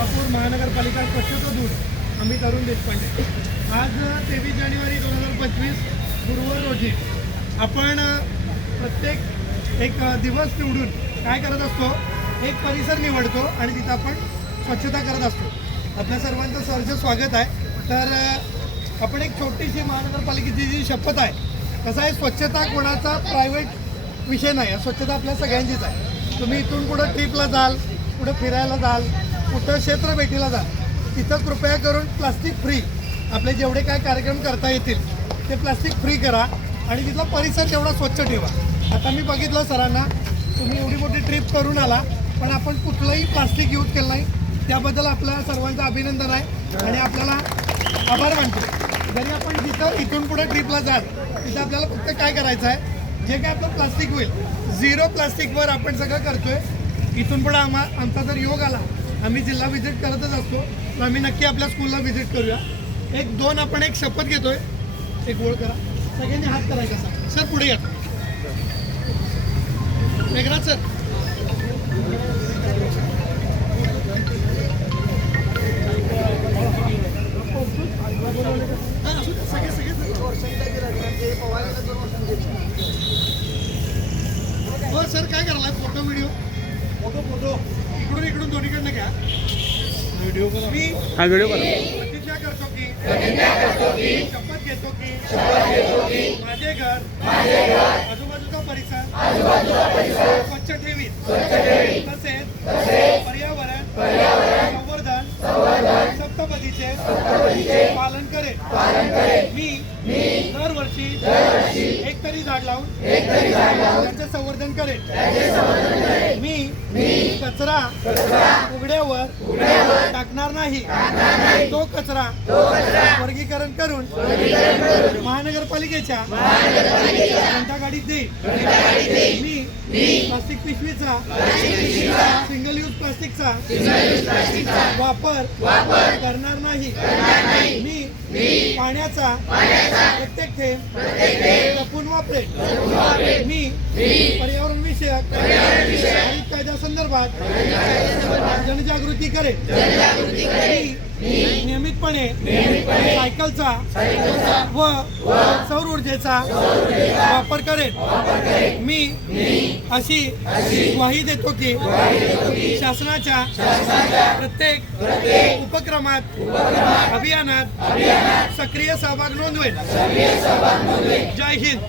सोलापूर महानगरपालिका स्वच्छता दूत आम्ही तरुण देशपांडे. आज 23 जानेवारी 2025 गुरुवार रोजी आपण प्रत्येक एक दिवस निवडून काय करत असतो, एक परिसर निवडतो आणि तिथं आपण स्वच्छता करत असतो. आपल्या सर्वांचं सहर्ष स्वागत आहे. तर आपण एक छोटीशी महानगरपालिकेची जी शपथ आहे, कसं आहे, स्वच्छता कोणाचा प्रायव्हेट विषय नाही आहे, स्वच्छता आपल्या सगळ्यांचीच आहे. तुम्ही इथून कुठं ट्रिपला जाल, कुठं फिरायला जाल, कुठं क्षेत्र भेटीला जाल, तिथं कृपया करून प्लास्टिक फ्री आपले जेवढे काय कार्यक्रम करता येतील ते प्लास्टिक फ्री करा आणि तिथला परिसर तेवढा स्वच्छ ठेवा. आता मी बघितलं सरांना, तुम्ही एवढी मोठी ट्रिप करून आला पण आपण कुठलंही प्लास्टिक यूज केलं नाही, त्याबद्दल आपल्या सर्वांचं अभिनंदन आहे आणि आपल्याला आभार मानतो. जरी आपण जिथं इथून पुढे ट्रिपला जाल तिथं आपल्याला फक्त काय करायचं आहे, जे काय आपलं प्लास्टिक होईल झिरो प्लास्टिकवर आपण सगळं करतोय. इथून पुढे आमचा जर योग आला, आम्ही जिल्हा व्हिजिट करतच असतो, तर आम्ही नक्की आपल्या स्कूलला व्हिजिट करूया. एक दोन आपण एक शपथ घेतोय, एक ओळ करा, सगळ्यांनी हात करायचा. सर पुढे या, मेघराज सर. हो सर, काय करायला फोटो व्हिडिओ इकडून दोन्हीकडनं घ्या. व्हिडिओ मी प्रतिज्ञा करतो की शपथ घेतो की माझे घर आजूबाजूचा परिसर स्वच्छ ठेवीन, तसेच पर्यावरण संवर्धन सप्तपदीचे पालन करेन. मी दरवर्षी एक तरी झाड लावून त्याचे संवर्धन करेन. मी कचरा उघड्यावर टाकणार नाही. तो कचरा वर्गीकरण करून महानगरपालिकेच्या घंटा गाडीत देईल. मी प्लास्टिक पिशवीचा सिंगल यूज प्लास्टिकचा वापर करणार नाही. मी पाण्याचा प्रत्येक थेंब जपून वापरेन. मी पर्यावरण विषयक हरित कायद्यासंदर्भात जनजागृती करेन. मी नियमितपणे सायकलचा व सौर ऊर्जेचा वापर करेन. मी अशी ग्वाही देतो की शासनाच्या प्रत्येक उपक्रमात अभियानात सक्रिय सहभाग नोंदवेल. जय हिंद.